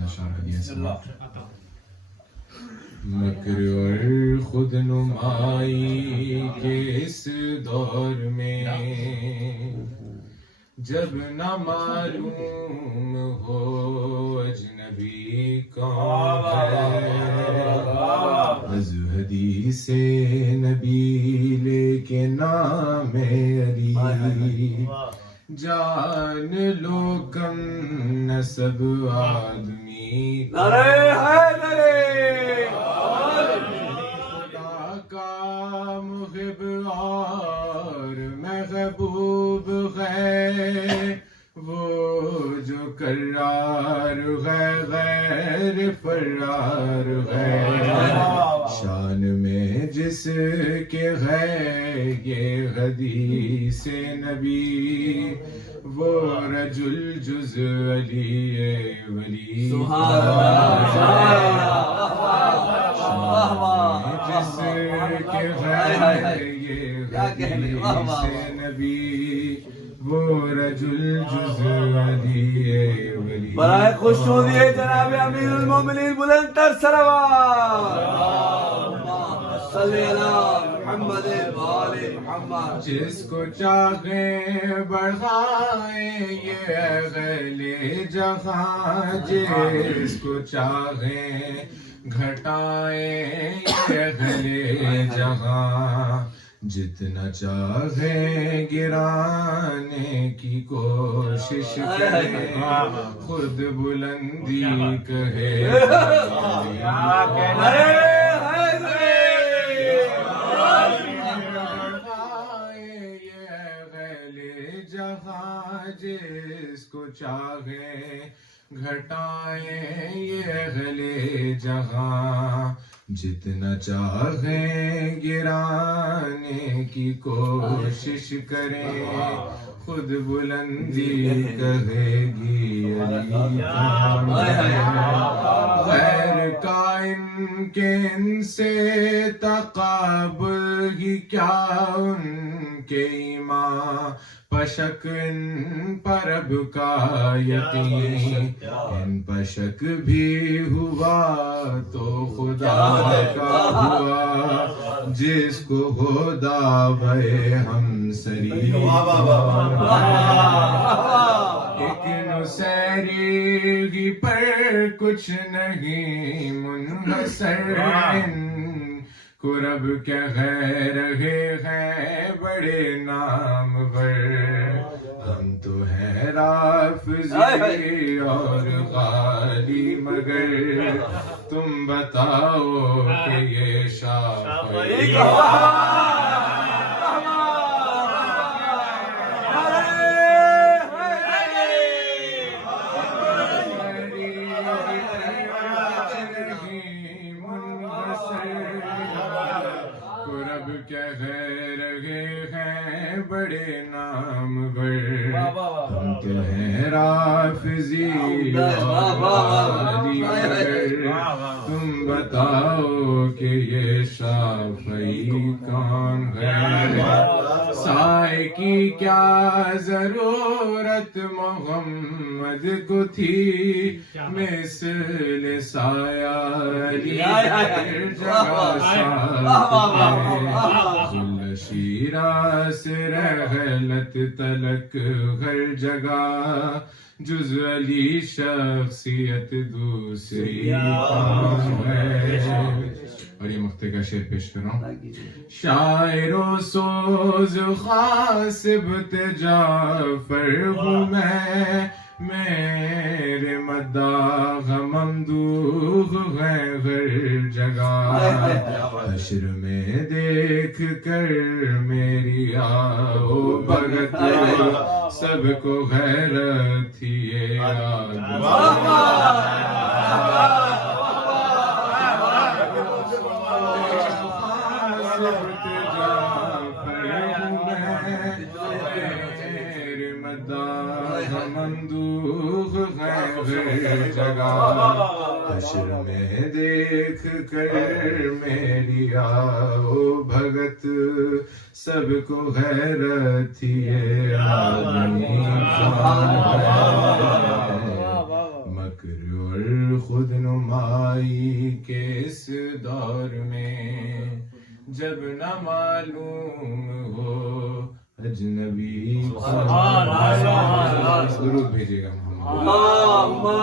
اشارہ دیا مکر اور خود نمائی کے اس دور میں جب نہ معلوم ہو اجنبی کون ہے از حدیث نبی لے کے نام علی جان لو کم نسب آدمی نعرہ حیدری خدا کا محب اور محبوب ہے وہ جو کرار ہے غیر فرار ہے شان میں جس کے ہے یہ حدیث نبی وہ رجل جز علی ولی جس کے ہے یہ حدیث نبی وہ رجل جز علی ولی برائے خوش ہو دیے جناب امیر المومنین بلند تر سلوات صلی اللہ محمد وآل محمد جس کو چاہے بڑھائیں یہ اہل جہاں جس کو چاہے گھٹائیں یہ اہل جہاں جتنا چاہے گرانے کی کوشش کرے خود بلندی کہے جہاں جس کو چاہے گھٹائیں یہ اہل جہاں جتنا چاہے گرانے کی کوشش کریں خود بلندی کہے گی علی غیر قائم کے ان سے تقابل ہی کیا ان کے ایمان پشک ان پر اب کا یقین ان پشک بھی ہوا تو خدا کا ہوا جس کو ہو دعوے ہم سری ایک نسیری پر کچھ نہیں منحصر قرب کہہ رہے ہیں بڑے نام ور ہم تو ہیں رافضی اور غالی مگر تم بتاؤ کہ یہ شافعی کہہ رہے ہیں بڑے نام ور ہم تو ہیں رافضی اور غالی مگر تم بتاؤ کہ یہ شافعی کون ہے سائے کی کیا ضرورت محمد کو تھی مثل سایہ علی جگہ ذل شیرہ سے رحلت تلک ہر جگہ جز علی شخصیت دوسری کون ہے اور یہ مقطع کا شعر پیش کر رہا ہوں شاعر و سوز خاصب تجافر ہوں میں میرے مداح ممدوح ہے ہر جگہ حشر میں دیکھ کر میری آؤ بھگت سب کو غیرت تھی یہ ممدوح ہے جگہ حشر میں دیکھ کر میری آؤ بھگت سب کو غیرت تھی یہ آدمی کون ہے مکر اور خود نمائی کے اس دور میں جب نہ معلوم ہو اجنبی سبحان اللہ، درود بھیجیے گا محمد اللہ